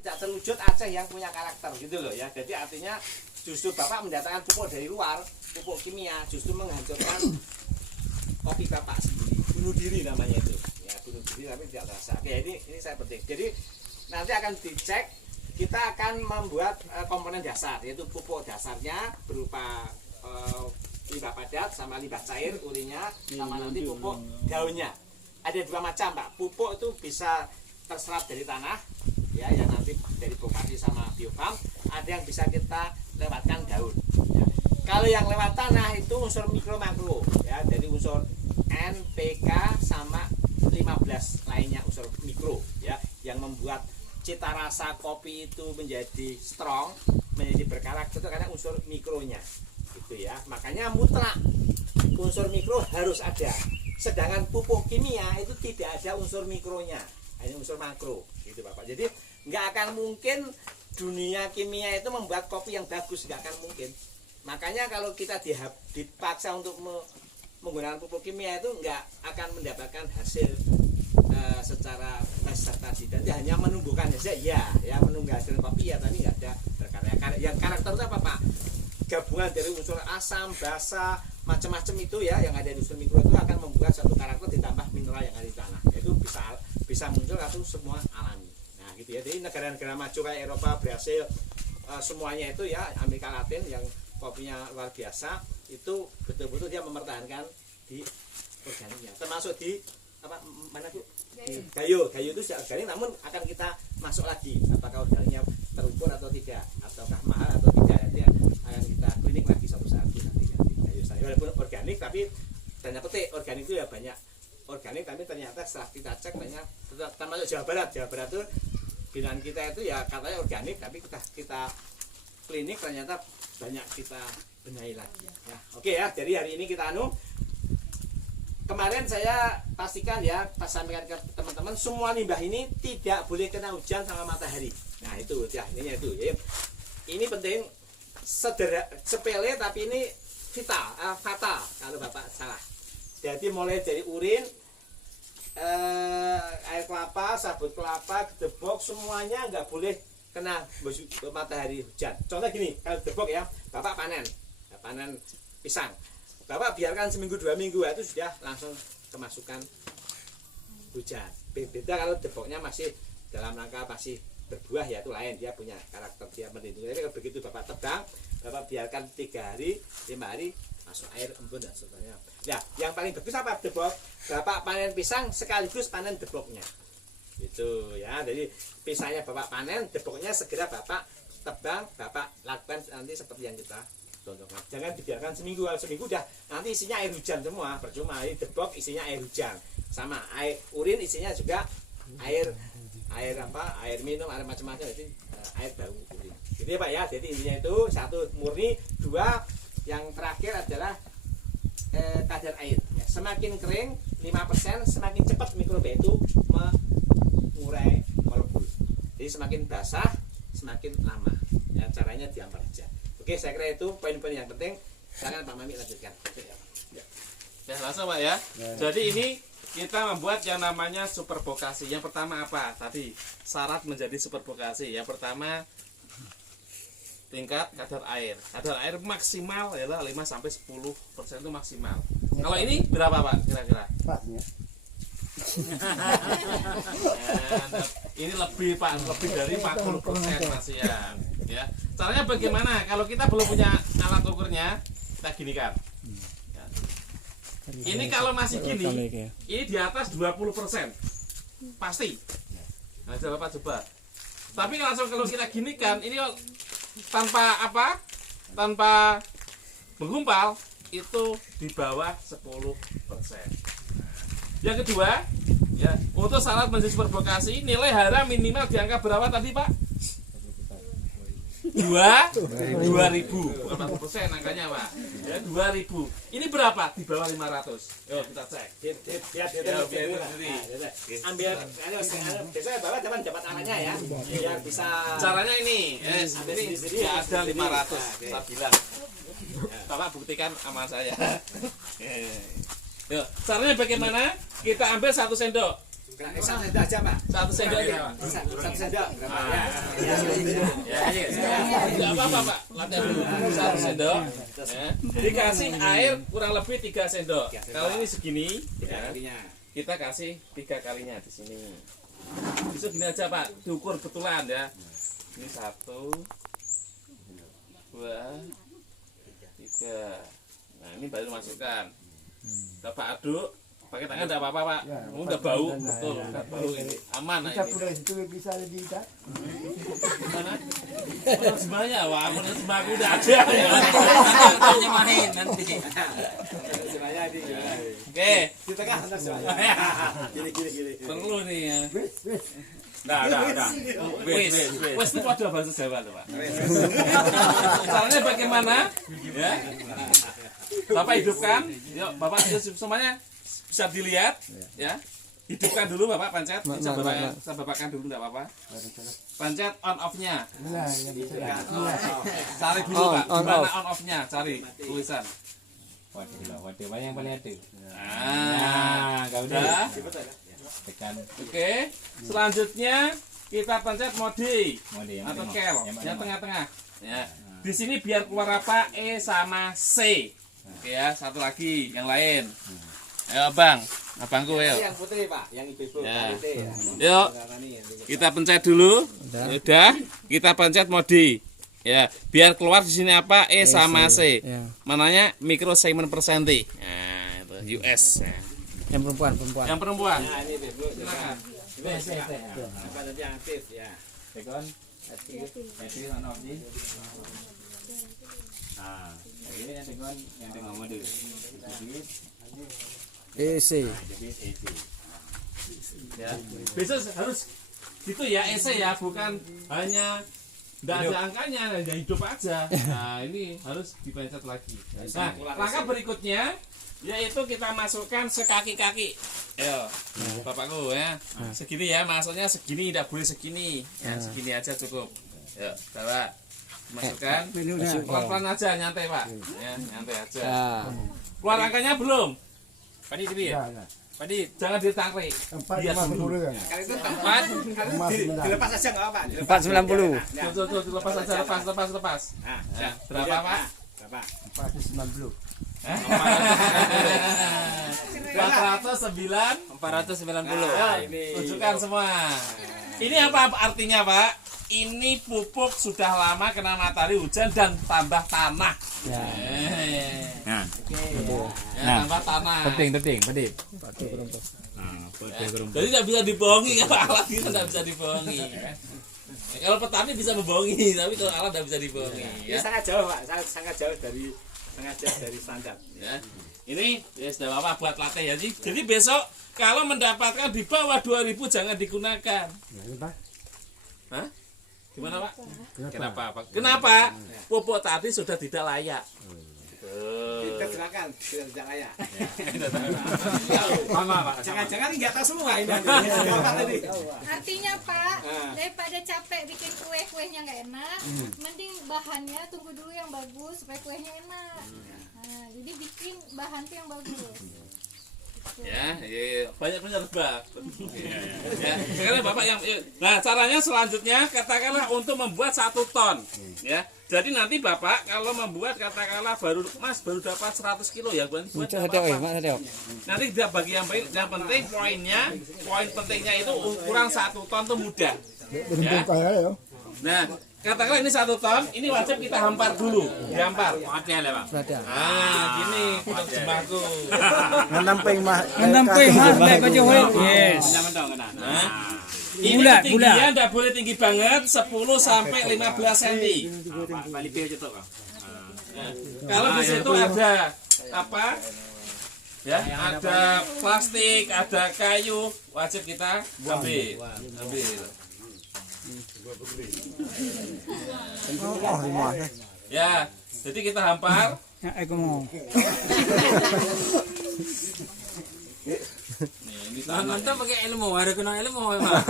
tidak terwujud Aceh yang punya karakter gitu loh ya. Jadi artinya justru Bapak mendatangkan pupuk dari luar, pupuk kimia, justru menghancurkan kopi Bapak sendiri. Bunuh diri namanya itu. Ya, bunuh diri tapi tidak terasa. Oke, ini saya penting. Jadi nanti akan dicek, kita akan membuat komponen dasar, yaitu pupuk dasarnya berupa limbah padat sama limbah cair, urinnya, sama nanti pupuk daunnya. Ada dua macam Pak, pupuk itu bisa terserap dari tanah, ya yang nanti dari bokasi sama biofarm. Ada yang bisa kita lewatkan daun. Ya. Kalau yang lewat tanah itu unsur mikro makro, ya dari unsur N, PK sama 15 lainnya unsur mikro, ya yang membuat cita rasa kopi itu menjadi strong, menjadi berkarakter itu karena unsur mikronya, gitu ya. Makanya mutlak unsur mikro harus ada. Sedangkan pupuk kimia itu tidak ada unsur mikronya, hanya unsur makro, gitu Bapak. Jadi nggak akan mungkin dunia kimia itu membuat kopi yang bagus, nggak akan mungkin. Makanya kalau kita dipaksa untuk menggunakan pupuk kimia itu nggak akan mendapatkan hasil secara dasar tadi. Dan dia hanya menumbuhkan hasil, ya menumbuh hasil kopi ya, tapi nggak ada berkarya. Yang karakter itu apa Pak? Gabungan dari unsur asam, basa, macam-macam itu ya yang ada di unsur mikro itu akan membuat satu karakter ditambah mineral yang ada di tanah. Itu bisa muncul atau semua alami. Nah gitu ya. Jadi negara-negara maju kayak Eropa, Brasil, semuanya itu ya, Amerika Latin yang kopinya luar biasa, itu betul-betul dia mempertahankan di organiknya. Termasuk di apa mana Bu? Gayo itu sudah organik, namun akan kita masuk lagi apakah organiknya terukur atau tidak, ataukah mahal atau tidak, nanti akan kita klinik lagi suatu saat nanti gayo saya. Walaupun organik tapi tanda petik organik itu ya banyak organik, tapi ternyata setelah kita cek banyak, termasuk Jawa Barat itu binaan kita itu ya katanya organik, tapi kita klinik ternyata banyak kita benahi lagi ya. Oke ya, jadi hari ini kita kemarin saya pastikan ya, pas sampaikan ke teman-teman, semua limbah ini tidak boleh kena hujan sama matahari. Nah itu ya, ininya itu ya. Ini penting, sepele tapi ini fatal kalau Bapak salah. Jadi mulai dari urin, air kelapa, sabut kelapa, gedebok, semuanya nggak boleh kena matahari hujan. Contoh gini, kalau gedebok ya, Bapak panen pisang, Bapak biarkan seminggu 2 minggu itu sudah langsung kemasukan hujan. Beda kalau gedeboknya masih dalam rangka masih berbuah ya, itu lain, dia punya karakter, dia melindungi. Tapi kalau begitu Bapak tebang, Bapak biarkan 3 hari, 5 hari masuk air, embun dan sebagainya. Ya, yang paling bagus apa gedebok? Bapak panen pisang sekaligus panen gedeboknya. Itu ya, jadi pisangnya Bapak panen, gedeboknya segera Bapak tebang, Bapak lakukan nanti seperti yang kita tontonkan. Jangan dibiarkan seminggu udah nanti isinya air hujan semua, percuma. Ini gedebok isinya air hujan, sama air urin isinya juga air minum, air macam-macam, itu air bau urin. Jadi Pak ya, jadi intinya itu 1 murni, 2 yang terakhir adalah kadar air. Ya, semakin kering 5%, semakin cepat mikroba itu mengurai molekul. Jadi semakin basah semakin lama. Ya, caranya diampar aja. Oke, saya kira itu poin-poin yang penting. Silakan Pak Mami lanjutkan. Ya, langsung Pak ya. Jadi ini kita membuat yang namanya superbokasi. Yang pertama apa? Tadi syarat menjadi superbokasi. Yang pertama tingkat kadar air. Kadar air maksimal adalah 5 sampai 10% itu maksimal. Kalau ini berapa Pak kira-kira? Ini lebih Pak, lebih dari 40% masih ya. Caranya bagaimana? Kalau kita belum punya alat ukurnya, kita ginikan. Ya. Ini kalau masih gini, ini di atas 20%. Pasti. Nah, coba Pak coba. Tapi langsung kalau kita ginikan, ini tanpa menggumpal, itu di bawah 10%. Yang kedua, ya, untuk syarat menjadi superbokasi, nilai hara minimal di angka berapa tadi Pak? 2000, bukan 40% angkanya Pak. Ya, 2000. Ini berapa? Di bawah 500. Yuk kita cek. Ambil biasanya Bapak dapat anaknya ya, biar bisa. Caranya ini, ini ada 500. Saya bilang. Bapak buktikan sama saya. Yuk, caranya bagaimana? Kita ambil 1 sendok. Satu sendok aja Pak. 1 sendok aja Pak. Satu sendok. Berapa? Ya. Enggak apa-apa Pak, latihan dulu. 1 sendok. Ya. Dikasih air kurang lebih 3 sendok. Kalau ini segini, ya, kita kasih 3 kalinya di sini. Bisa gini aja Pak, diukur betulan ya. Ini 1, 2, 3. Nah ini baru masukkan. Bapak aduk. Pakai tangan enggak apa-apa Pak. Udah bau, betul. Udah bau ini. Aman nah ini. Udah itu bisa lebih tak? Mana? Mana semuanya? Wah, mana sembako udah ada. Tanya main nanti. Semuanya di. Oke, Di tengah atas semuanya. Gini. perlu nih ya. Nah. Wes itu pada bahasa Jawa tuh Pak. Caranya bagaimana? Ya. Bapak hidupkan. Yuk, Bapak semuanya bisa dilihat ya. Hidupkan dulu Bapak, pencet. Bisa Bapakkan dulu enggak apa-apa. Pencet on off-nya. Cari dulu Pak, di mana on off-nya? Cari tulisan. Waduh, yang paling ada. Nah, udah. Tekan Oke. Selanjutnya kita pencet mode yang atau tengah. kel Yang yang mana? tengah-tengah. Ya. Di sini biar keluar apa? E sama C. Oke ya, satu lagi yang lain. Ayo Abang, abangku ayo. Yang putih Pak, yang ibu-ibu. Ya. Kalite ya. Yuk, kita pencet dulu. Udah, kita pencet mode. Ya, biar keluar di sini apa? E sama C. Mananya microsegment per senti. Nah, itu US. Nah. Yang perempuan. Yang perempuan. Nah, ini ibu. Silakan. Apa tadi yang aktif ya? tekan hati on off di. Nah, ini yang tekan yang tengah mode. Jadi EC. jadi AC. Ya. Besok harus gitu ya EC ya, bukan hanya tidak ada angkanya, hanya hidup aja. Nah ini harus dipencet lagi. Nah langkah berikutnya yaitu kita masukkan sekaki-kaki. Ayo, bapakku ya. Segini ya, maksudnya segini, tidak boleh segini. Ya, segini aja cukup. Yuk, bawa. Masukkan. Pelan-pelan aja, nyantai Pak. Ya, nyantai aja. Keluar angkanya belum? Padi diri ya? Padi, jangan ditangkrik. Biar dulu. Kali itu tempat, dilepas aja nggak apa-apa. 490. Tuh, lepas aja, lepas. Nah, Ya, berapa Pak? Berapa? 490. 490. 490. Ini. Tunjukkan semua. Ini apa artinya Pak? Ini pupuk sudah lama kena matahari hujan dan tambah tanah. Ya. Nah, Ya, tambah tanah. penting, Padip. Jadi tidak bisa dibohongi kan alat itu tidak bisa dibohongi. Ya, kalau petani bisa membohongi, tapi kalau alat tidak bisa dibohongi. Ini Ya. sangat jauh Pak, sangat jauh dari standar. Ya. Ini ya sudah Bapak buat latih ya. Jadi besok kalau mendapatkan di bawah 2000 jangan digunakan. Hah? Gimana Pak? Kenapa? Pupuk tadi sudah tidak layak. Kita silakan, tidak layak. Mama, Pak. Jangan-jangan nggak tahu semua ini. Apa tadi? Artinya Pak, daripada capek bikin kue-kuenya nggak enak, mending bahannya tunggu dulu yang bagus supaya kuenya enak. Nah, jadi bikin bahan tuh yang bagus. Ya, banyak penyebab. Ya, sekarang Bapak yang nah caranya selanjutnya katakanlah untuk membuat 1 ton. Ya. Jadi nanti Bapak kalau membuat katakanlah baru dapat 100 kilo ya buat apa? Nanti dia bagi yang penting poin pentingnya itu ukuran 1 ton itu mudah. Ya. Nah, katakanlah ini 1 ton, ini wajib kita hampar dulu, dihampar. Ada lah, Pak. Ah, gini sembako. Menamping mah nek kau yes. Jangan dong kena. Ini Bulat, ketinggian tidak boleh tinggi banget, 10 sampai 15 cm. Pak Lipi aja tuh, Kak. Kalau di situ ada apa? Ya, ada plastik, ada kayu, wajib kita ambil. Ya, jadi kita hampar. Aku mau. Nih, ini tanah. Mantap pakai ilmu, ada kena ilmu memang.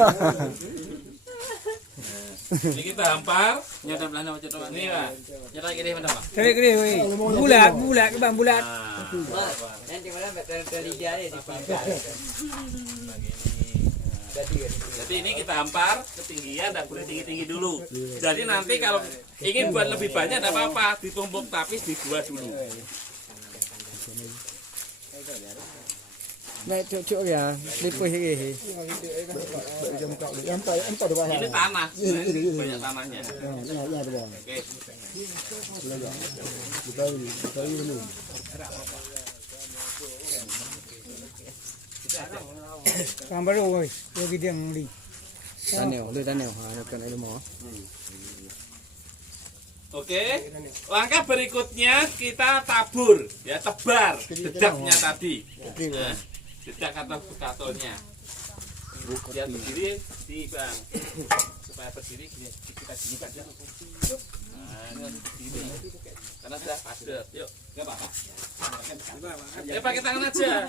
Ini kita hampar. Nyata belanda macam tu. Ini Pak. Nyata kiri mana, Pak? Kiri weh. Bulat ke bang bulat. Nanti malam terlidia ni di pangkal. Jadi ini kita hampar ketinggian, tidak boleh tinggi-tinggi dulu. Jadi nanti kalau ingin buat lebih banyak tidak apa-apa, ditumpuk tapi dibuat dulu. Nek cuk ya, lipus iki. Ini tanah, banyak tanahnya. Oke. Gambar oi, yo gideng li. Taneo, kan ilmu. Oke, langkah berikutnya kita tabur, ya tebar dedaknya tadi, nah, dedak atau bekatonnya. Biar berdiri di bang, supaya berdiri kita ginikan ya. Nah, ini harus berdiri, karena sudah padat. Yuk, nggak apa-apa. Pakai tangan aja.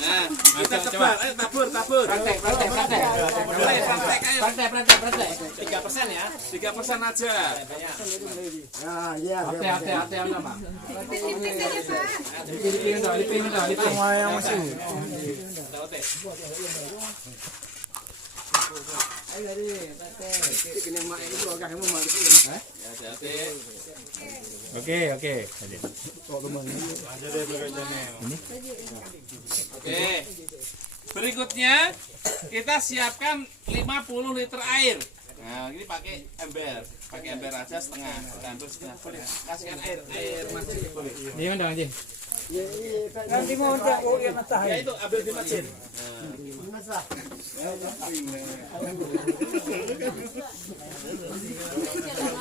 Nah, kita tebar, tabur. Praktek. Mulai praktek ayo. Praktek. 3% ya. 3% aja. Hati nama. Lipin aja Pak. Yang masih. Oke. Oke. Berikutnya kita siapkan 50 liter air. Nah, ini pakai ember aja setengah. Boleh kasihkan air macin boleh. Dia mana anjing? Nanti mau tak oh ya matah. Ya itu ambil di macin.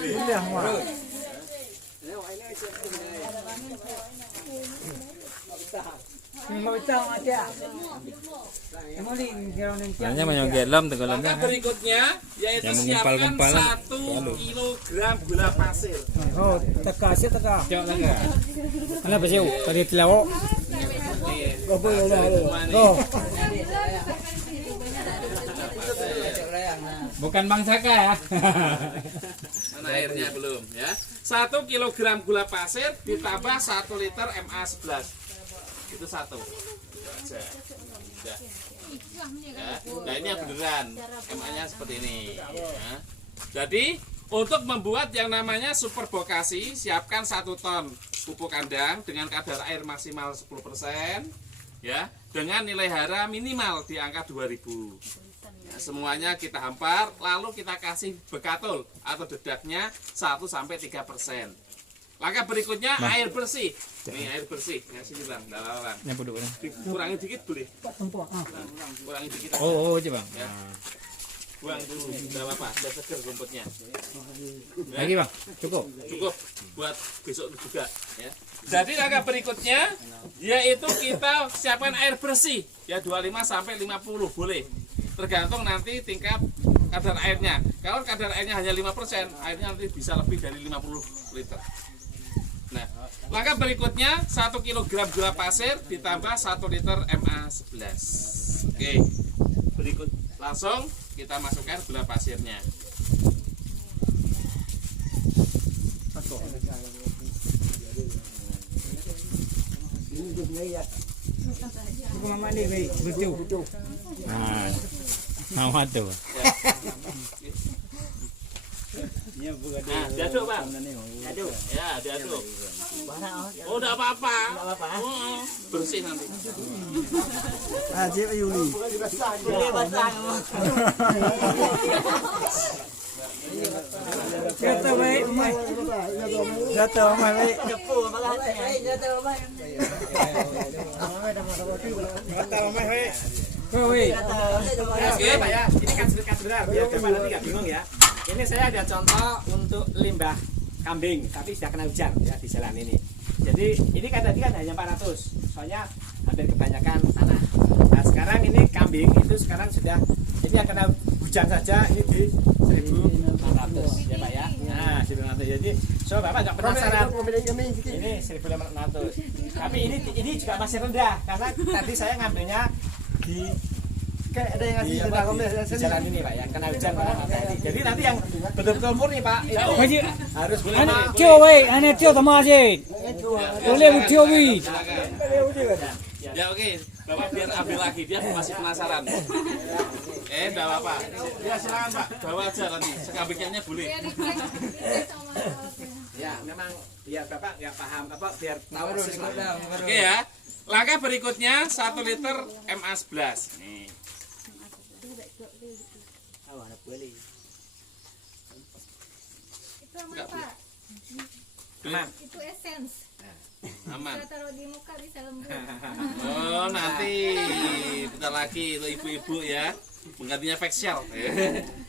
Ini yang mana? Mau tahu aja. Hanya menyongkel lem tenggelamnya. Langkah berikutnya yaitu Yang siapkan mengumpal-gumpal. 1 kilogram gula pasir. Oh, teka. Cok teka. Ana besiu, tadi telawo. Oh. Bukan Bang Saka ya. Mana airnya belum ya? 1 kilogram gula pasir ditambah 1 liter MA11. Itu satu. Aja. Udah. Ya. Nah ini yang beneran. MA-nya seperti ini. Ya. Jadi untuk membuat yang namanya super bokasi, siapkan 1 ton pupuk kandang dengan kadar air maksimal 10%, ya, dengan nilai hara minimal di angka 2000. Ya, semuanya kita hampar, lalu kita kasih bekatul atau dedaknya 1-3%. Langkah berikutnya air bersih. Nih air bersih. Ya sini Bang, Bang. Dikurangi dikit boleh. Kurangi dikit. Oh, coba. Ya. Buang dulu, enggak apa-apa, sudah seger rumputnya. Lagi Bang, cukup. Cukup buat besok juga ya. Jadi langkah berikutnya yaitu kita siapkan air bersih ya 25-50 boleh. Tergantung nanti tingkat kadar airnya. Kalau kadar airnya hanya 5%, airnya nanti bisa lebih dari 50 liter. Nah, langkah berikutnya 1 kg gula pasir ditambah 1 liter MA11. Oke. Berikut langsung kita masukkan gula pasirnya. Cukup mama ni baik, betul. Nah, mama tu. Nah, diaduk Bang. Diaduk. Ya, diaduk. Oh, enggak apa-apa. Oh, bersih nanti. Ajib Yuli. Kata baik, Mai. Kata Mai baik. Kata Mai baik. Woi. Oke Pak ya, ini kan sebentar biar Bapak nanti nggak bingung ya. Ini saya ada contoh untuk limbah kambing, tapi sudah kena hujan ya di jalan ini. Jadi ini kan tadi kan hanya 400, soalnya hampir kebanyakan tanah. Nah sekarang ini kambing itu sekarang sudah ini yang kena hujan saja ini di 1.600 ya Pak ya. Nah 1.600 jadi so Bapak nggak penasaran ini 1.600. Tapi ini juga masih rendah karena tadi saya ngambilnya di kayak ada yang ngasih di jalan ini Pak ya kena hujan pada matahari. Jadi nanti yang betul-betul murni Pak itu Haji. harus Cio wei, ane cio sama aje. Boleh cio wi. Ya oke, Bapak biar ambil lagi, dia masih penasaran. Enggak apa-apa. Ya silakan Pak, bawa aja nanti. Sekambingnya boleh. Biar dicek sama alatnya. Ya memang ya Bapak ya paham apa biar tahu persis lah. Oke ya. Langkah berikutnya 1 liter MA11. Nih. Itu aman Pak. Aman. Itu essence. Aman. Bisa taruh di muka bisa lembut. Oh, nanti bentar lagi untuk ibu-ibu ya. Menggantinya facial.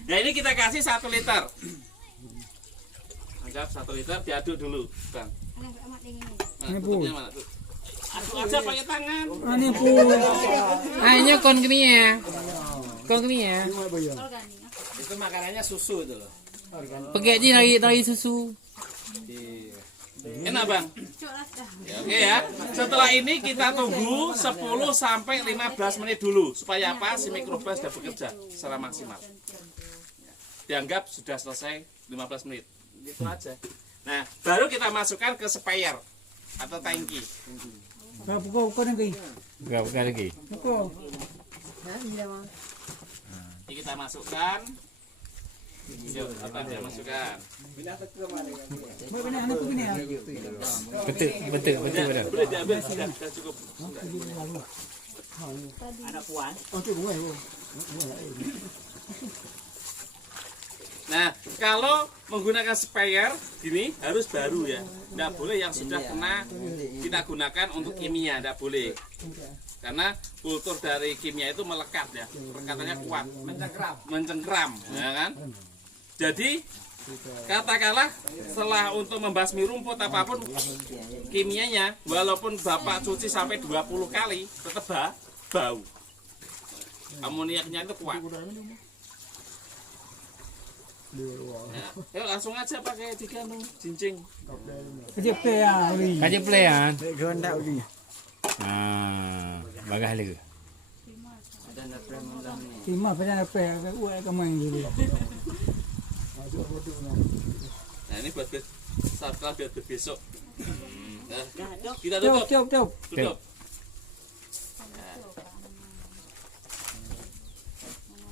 Ya ini kita kasih 1 liter. Anggap 1 liter diaduk dulu, Bang. Anak amat dingin. Nah, tutupnya mana tuh? Aduk aja pakai tangan. Ini pu. Hanya kon kini ya. Kon kini ya. Organik. Itu makanannya susu itu loh. Pakai aja lagi susu. Enak Bang. Cok lah dah. Ya, oke ya. Setelah ini kita tunggu 10 sampai 15 menit dulu supaya apa? Si mikroba sudah bekerja secara maksimal. Dianggap sudah selesai 15 menit. Itu aja. Nah, baru kita masukkan ke sprayer atau tangki. Buka lagi. Buka lagi. Ini kita masukkan. Yuk, apa dia masukkan? Betul. Boleh diambil sudah cukup. Nah, kalau menggunakan sprayer gini harus baru ya. Tidak boleh yang sudah pernah kita gunakan untuk kimia, tidak boleh. Karena kultur dari kimia itu melekat ya, pelekatannya kuat, mencengkram, ya kan? Jadi katakanlah setelah untuk membasmi rumput apapun kimianya, walaupun Bapak cuci sampai 20 kali, tetap bau. Amoniaknya itu kuat. Ya, langsung aja pakai diganu cincin. Kaje playan. Ah, bagah lagi. Lima pada apa ya? Uang kemain dulu. Nah ini buat setelah biar besok. Nah, kita tutup. Tutup.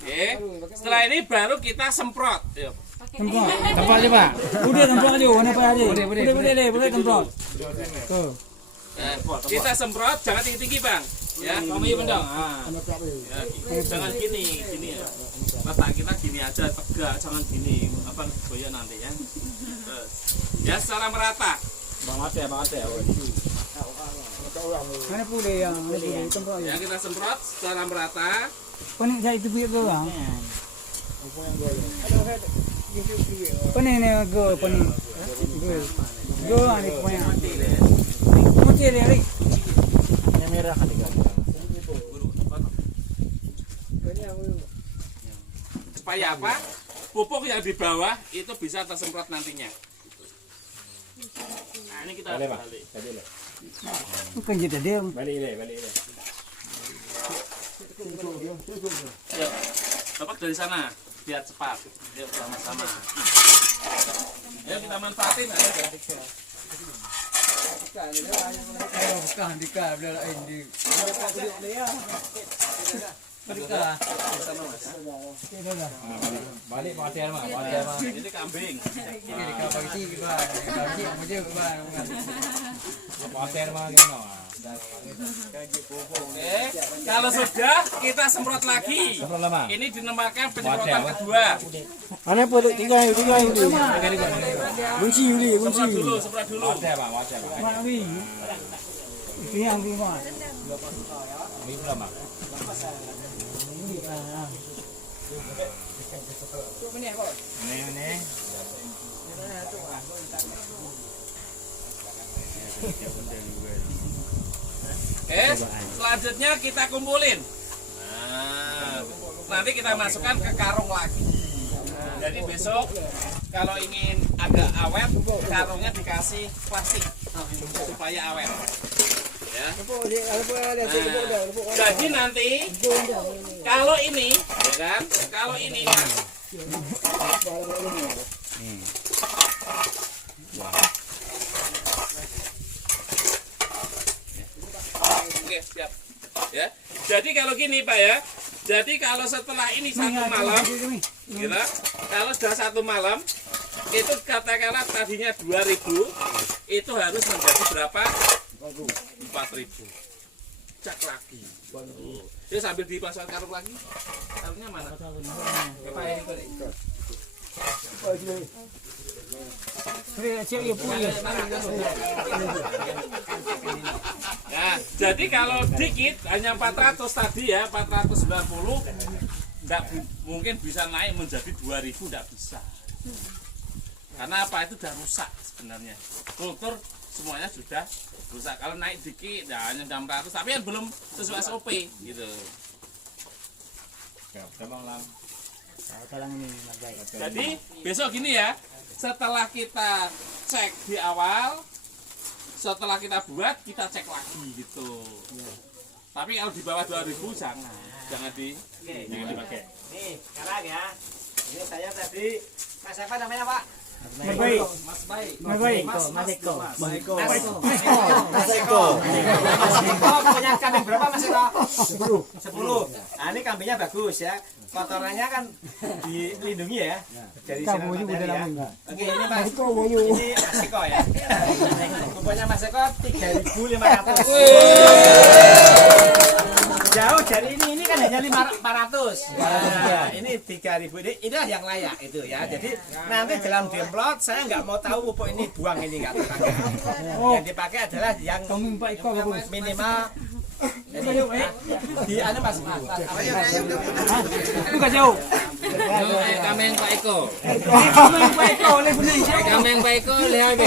Oke, setelah ini baru kita semprot. Yuk. Tempat aja Pak. Udah tempat aja. Mana Pak aja. Boleh tempat. Tuh. Nah, kita semprot jangan tinggi-tinggi Bang. Ya, kamu mendong. Ya, jangan gini ya. Bapak kita gini aja tegak, jangan gini. Apa goyah nanti ya. Ya secara merata. Banget ya. Mana boleh yang tempat aja. Ya kita semprot secara merata. Panik saya itu punya gua. Panik ni gua panik. Gua ni punya. Mesti lagi. Yang merah kan dia. Supaya apa? Pupuk yang di bawah itu bisa tersemprot nantinya. Nah ini kita balik. Bukan kita dia. Balik ini. Yuk, Bapak dari sana biar cepat. Yuk sama-sama. Ayo kita manfaatin aja. Bukan dikah bela ini. Berkah. Balik pakai mah. Ini kambing. Ini dikah pagi ke bang. Pagi aja ke bang. Pakai mah gitu. Oke, kalau sudah kita semprot lagi. Ini dinamakan penyemprotan kedua. Ana po tiga yuli. Kunci yuli, Semprot dulu. Mami. Ini yang gimana? Oke, selanjutnya kita kumpulin. Nah, nanti kita masukkan ke karung lagi. Jadi besok kalau ingin agak awet, karungnya dikasih plastik supaya awet. Ya. Nah, jadi nanti kalau ini, ya kan? Kalau ini kan. Oke, Siap. Ya. Jadi kalau gini Pak ya. Jadi kalau setelah ini satu malam, gitu. Kalau sudah satu malam, itu katakanlah tadinya 2.000, itu harus menjadi berapa? 4.000. Cek lagi. Ini sambil dipasang karung lagi. Karungnya mana? Ya, jadi kalau dikit hanya 400 tadi ya, 490 mungkin bisa naik menjadi 2.000, enggak bisa. Karena apa? Itu sudah rusak sebenarnya. Kultur semuanya sudah rusak. Kalau naik dikit ya hanya 600, tapi kan belum sesuai SOP gitu. Jadi besok gini ya, setelah kita cek di awal, setelah kita buat kita cek lagi gitu. Tapi kalau di bawah 2.000 jangan dipakai. Nih, sekarang ya. Ini saya tadi Mas apa namanya, Pak? Mas Baik. Mas Eko punya kambing berapa Mas Eko? 10. Nah, ini kambingnya bagus ya. Kotorannya kan dilindungi ya. Dari sinar matahari ya. Oke, ini Mas Eko ya. Pokoknya Mas Eko 3.500. Jauh dari ini kan hanya 500. Nah, ini 3.000. Inilah yang layak itu ya. Jadi nanti dalam demplot saya nggak mau tahu pupuk ini buang ini nggak terpakai. Yang dipakai adalah yang minimal. Di anu Mas. Bukan jauh. Kameng Pak Eko. Kameng Pak Eko, le bening. Kameng Pak Eko le HB.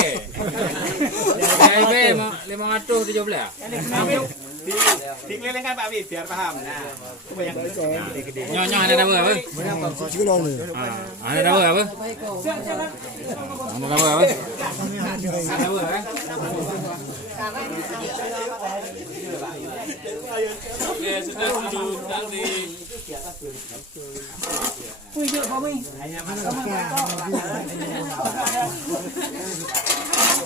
HB 517. Dikelilingkan Pak Wi biar paham. Nah, apa yang gede-gede. Nyonya ada apa? Ada apa? Ada apa? Oke, sudah duduk nanti. Pujuk kami.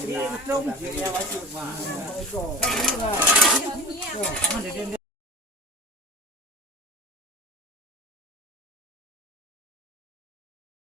Iya.